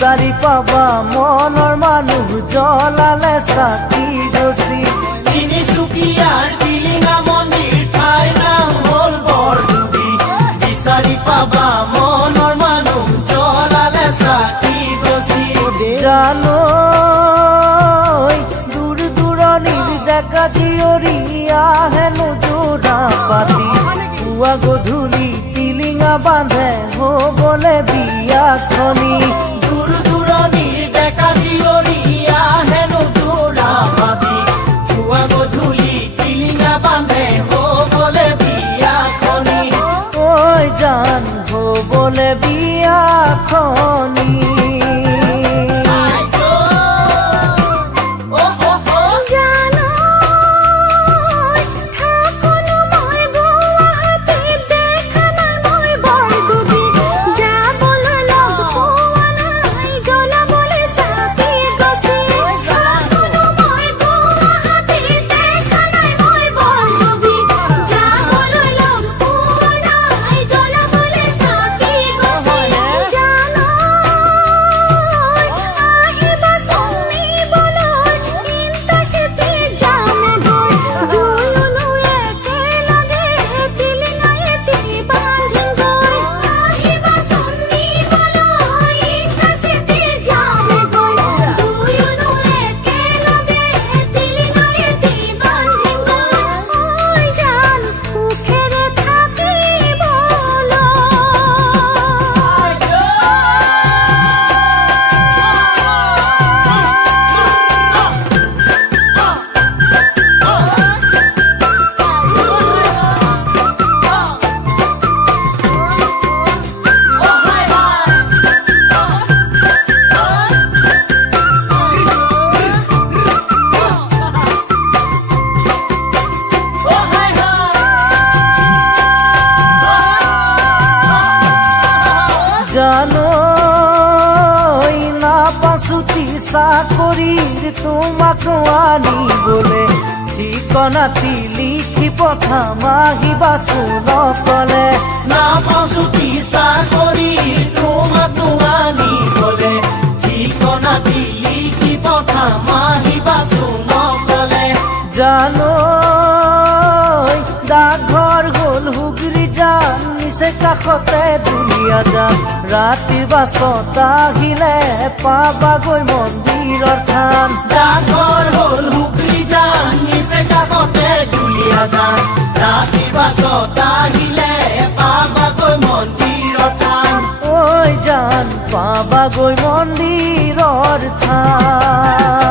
বিচাৰি পাবা মনৰ মানুহ জ্বলালে চাকি গছি তিনিচুকীয়াৰ টিলিঙা মন্দিৰ ঠাই নাম হ'ল বৰডুবি বিচাৰি পাবা মনৰ মানুহ জ্বলালে চাকি গছি জানো দূৰ দূৰণিৰ ডেকা জীয়ৰী আহেনো যোৰা পাতি পুৱা গধূলি টিলিঙা বান্ধে হ'বলে বিয়াখনি দূৰ দূৰণিৰ ডেকা জীয়ৰী আহেনো যোৰা পাতি পুৱা গধূলি টিলিঙা বান্ধে হ'বলে বিয়াখনি ঐ জান হ'বলে বিয়াখনি জানই না পাছুটি চাকৰিৰ তোমাক আনিবলে ঠিকনাটি লিখি পঠাম আহিবাচোন নকলে না পাছুটি চাকৰিৰ তোমাক আনিবলে ঠিকনাটি লিখি পঠাম আহিবাচোন নকলে জানই ডাকঘৰ হ'ল হুগৰি যান নিচে কাষতে দুলীয়া যান ৰাতিৰ বাছত আহিলে পাবাগৈ মন্দিৰৰ থান ডাকঘৰ হ'ল হুগৰি যান নিচে কাষতে দুলীয়া যান ৰাতিৰ বাছত আহিলে পাবাগৈ মন্দিৰৰ থান ঐ জান পাবাগৈ মন্দিৰৰ থান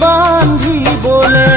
বান্ধিবলে